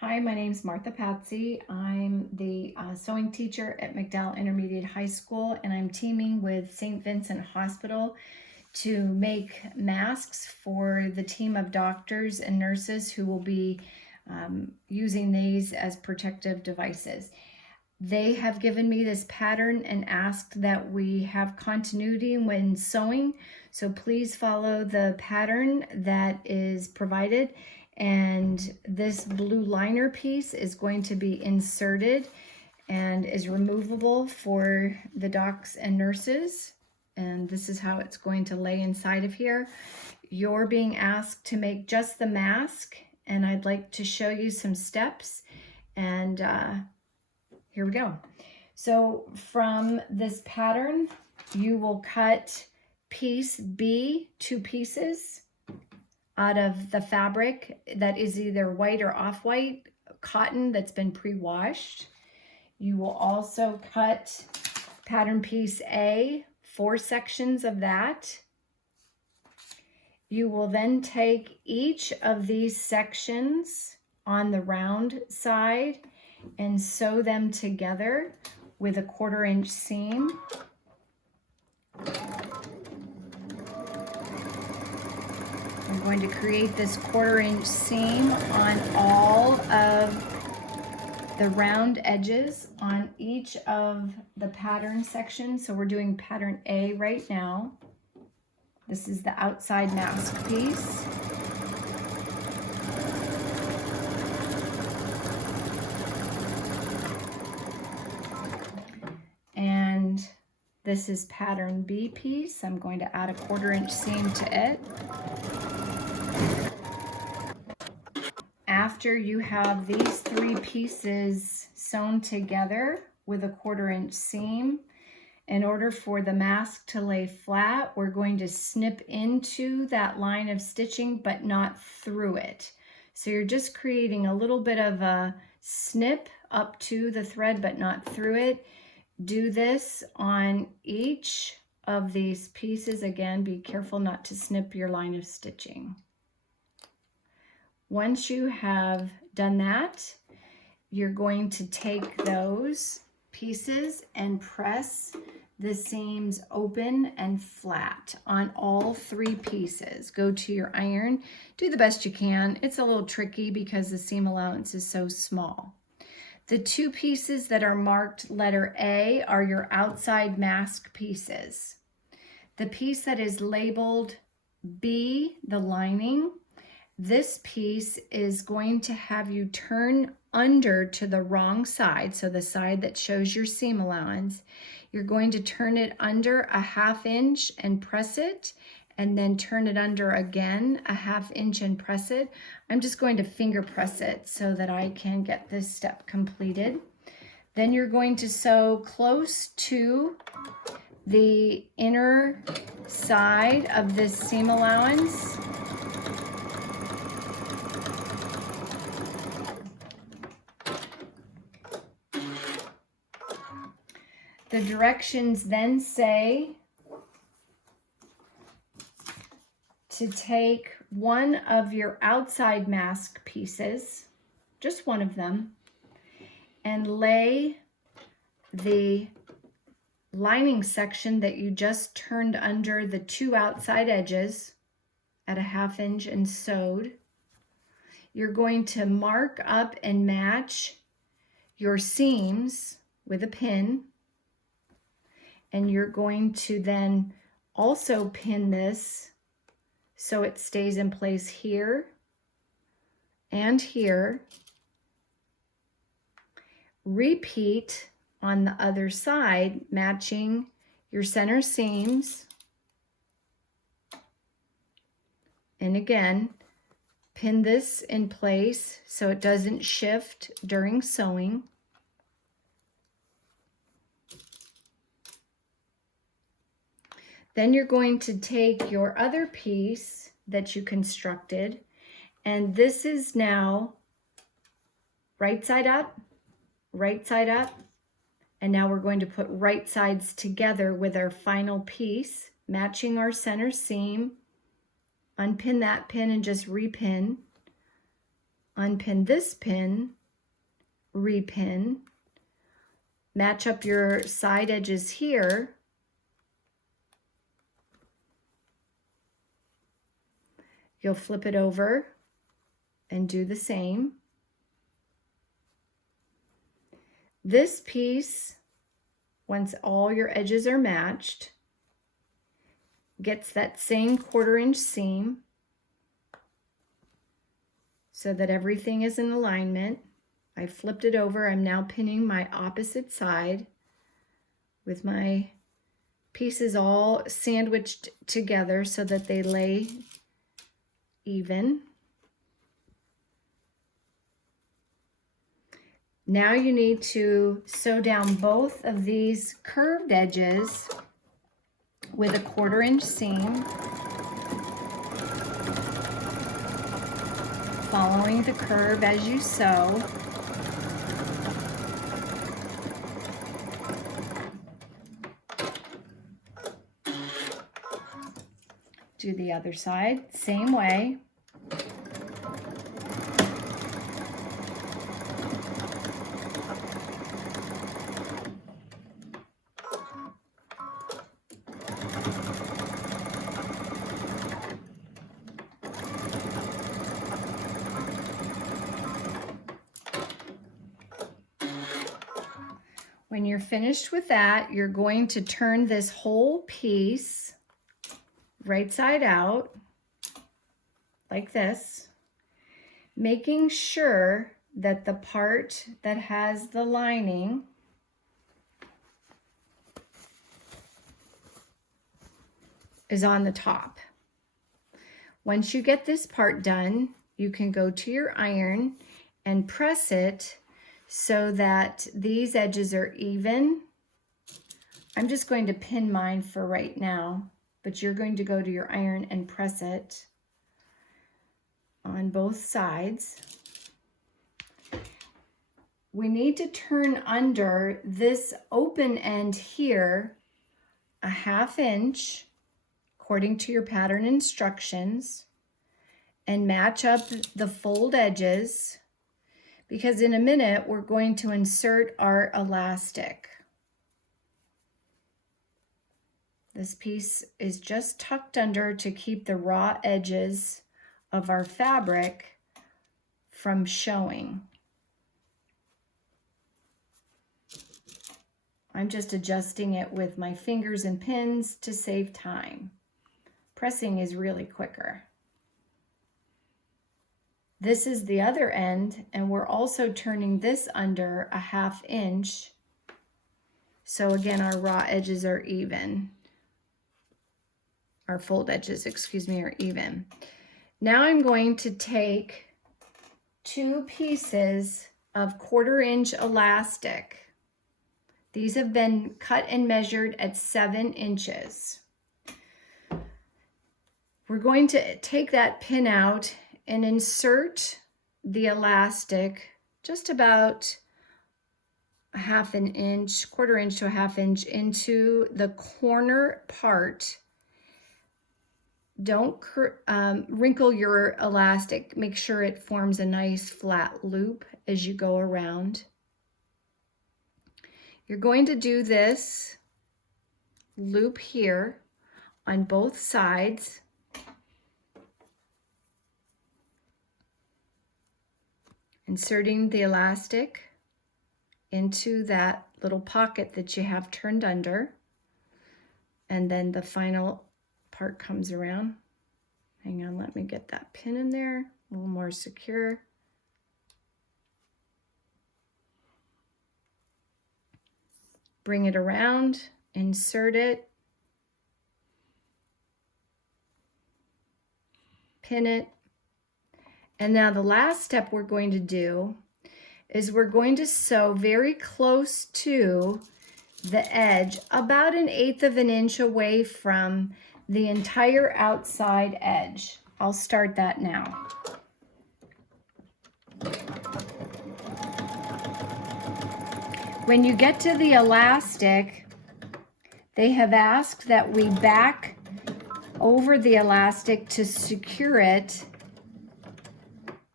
Hi, my name's Martha Patsy. I'm the sewing teacher at McDowell Intermediate High School, and I'm teaming with St. Vincent Hospital to make masks for the team of doctors and nurses who will be using these as protective devices. They have given me this pattern and asked that we have continuity when sewing. So please follow the pattern that is provided. And this blue liner piece is going to be inserted and is removable for the docs and nurses. And this is how it's going to lay inside of here. You're being asked to make just the mask, and I'd like to show you some steps. And here we go. So from this pattern, you will cut piece B, 2 pieces out of the fabric that is either white or off-white cotton that's been pre-washed. You will also cut pattern piece A, 4 sections of that. You will then take each of these sections on the round side and sew them together with a 1/4 inch seam. I'm going to create this 1/4 inch seam on all of the round edges on each of the pattern sections. So we're doing pattern A right now. This is the outside mask piece. And this is pattern B piece. I'm going to add a 1/4 inch seam to it. After you have these 3 pieces sewn together with a 1/4 inch seam, in order for the mask to lay flat, we're going to snip into that line of stitching, but not through it. So you're just creating a little bit of a snip up to the thread, but not through it. Do this on each of these pieces. Again, be careful not to snip your line of stitching. Once you have done that, you're going to take those pieces and press the seams open and flat on all 3 pieces. Go to your iron, do the best you can. It's a little tricky because the seam allowance is so small. The 2 pieces that are marked letter A are your outside mask pieces. The piece that is labeled B, the lining, this piece is going to have you turn under to the wrong side, so the side that shows your seam allowance. You're going to turn it under a 1/2 inch and press it, and then turn it under again a 1/2 inch and press it. I'm just going to finger press it so that I can get this step completed. Then you're going to sew close to the inner side of this seam allowance. The directions then say to take one of your outside mask pieces, just one of them, and lay the lining section that you just turned under the 2 outside edges at a 1/2 inch and sewed. You're going to mark up and match your seams with a pin. And you're going to then also pin this so it stays in place here and here. Repeat on the other side, matching your center seams. And again, pin this in place so it doesn't shift during sewing. Then you're going to take your other piece that you constructed, and this is now right side up, and now we're going to put right sides together with our final piece, matching our center seam. Unpin that pin and just repin. unpin this pin, repin, match up your side edges here, you'll flip it over and do the same. This piece, once all your edges are matched, gets that same 1/4 inch seam so that everything is in alignment. I flipped it over. I'm now pinning my opposite side with my pieces all sandwiched together so that they lay even. Now you need to sew down both of these curved edges with a 1/4 inch seam, following the curve as you sew. Do the other side, same way. When you're finished with that, you're going to turn this whole piece right side out, like this, making sure that the part that has the lining is on the top. Once you get this part done, you can go to your iron and press it so that these edges are even. I'm just going to pin mine for right now, but you're going to go to your iron and press it on both sides. We need to turn under this open end here a 1/2 inch according to your pattern instructions, and match up the fold edges, because in a minute we're going to insert our elastic. This piece is just tucked under to keep the raw edges of our fabric from showing. I'm just adjusting it with my fingers and pins to save time. Pressing is really quicker. This is the other end, and we're also turning this under a 1/2 inch. So again, our raw edges are even. Our fold edges, excuse me, are even. Now I'm going to take 2 pieces of 1/4 inch elastic. These have been cut and measured at 7 inches. We're going to take that pin out and insert the elastic just about a 1/2 inch, 1/4 inch to a 1/2 inch into the corner part. Don't wrinkle your elastic. Make sure it forms a nice flat loop as you go around. You're going to do this loop here on both sides. Inserting the elastic into that little pocket that you have turned under, and then the final part comes around. Hang on, let me get that pin in there, a little more secure. Bring it around, insert it, pin it. And now the last step we're going to do is we're going to sew very close to the edge, about 1/8 inch away from the entire outside edge. I'll start that now. When you get to the elastic, they have asked that we back over the elastic to secure it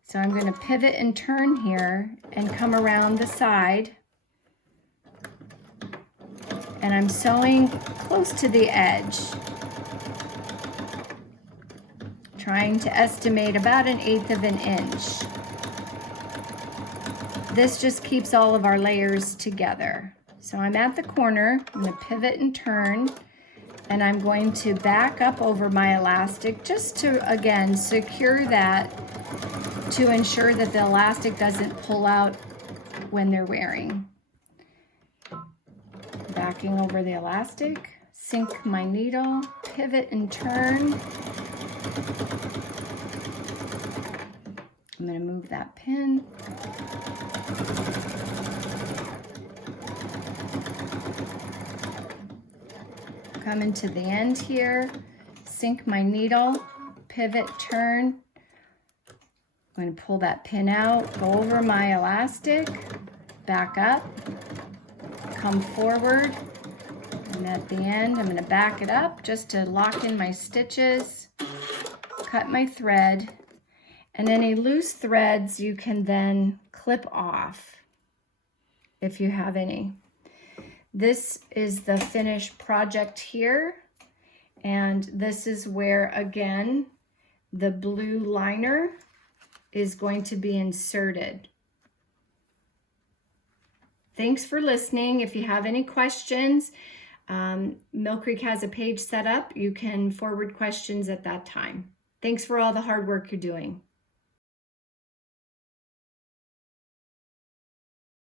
So I'm going to pivot and turn here and come around the side. And I'm sewing close to the edge, trying to estimate about 1/8 of an inch. This just keeps all of our layers together. So I'm at the corner, I'm going to pivot and turn, and I'm going to back up over my elastic just to, again, secure that to ensure that the elastic doesn't pull out when they're wearing. Backing over the elastic, sink my needle, pivot and turn. I'm going to move that pin. Coming to the end here, sink my needle, pivot, turn. I'm going to pull that pin out, go over my elastic, back up, come forward, and at the end I'm going to back it up just to lock in my stitches, cut my thread, and any loose threads you can then clip off if you have any. This is the finished project here, and this is where, again, the blue liner is going to be inserted. Thanks for listening. If you have any questions, Mill Creek has a page set up. You can forward questions at that time. Thanks for all the hard work you're doing.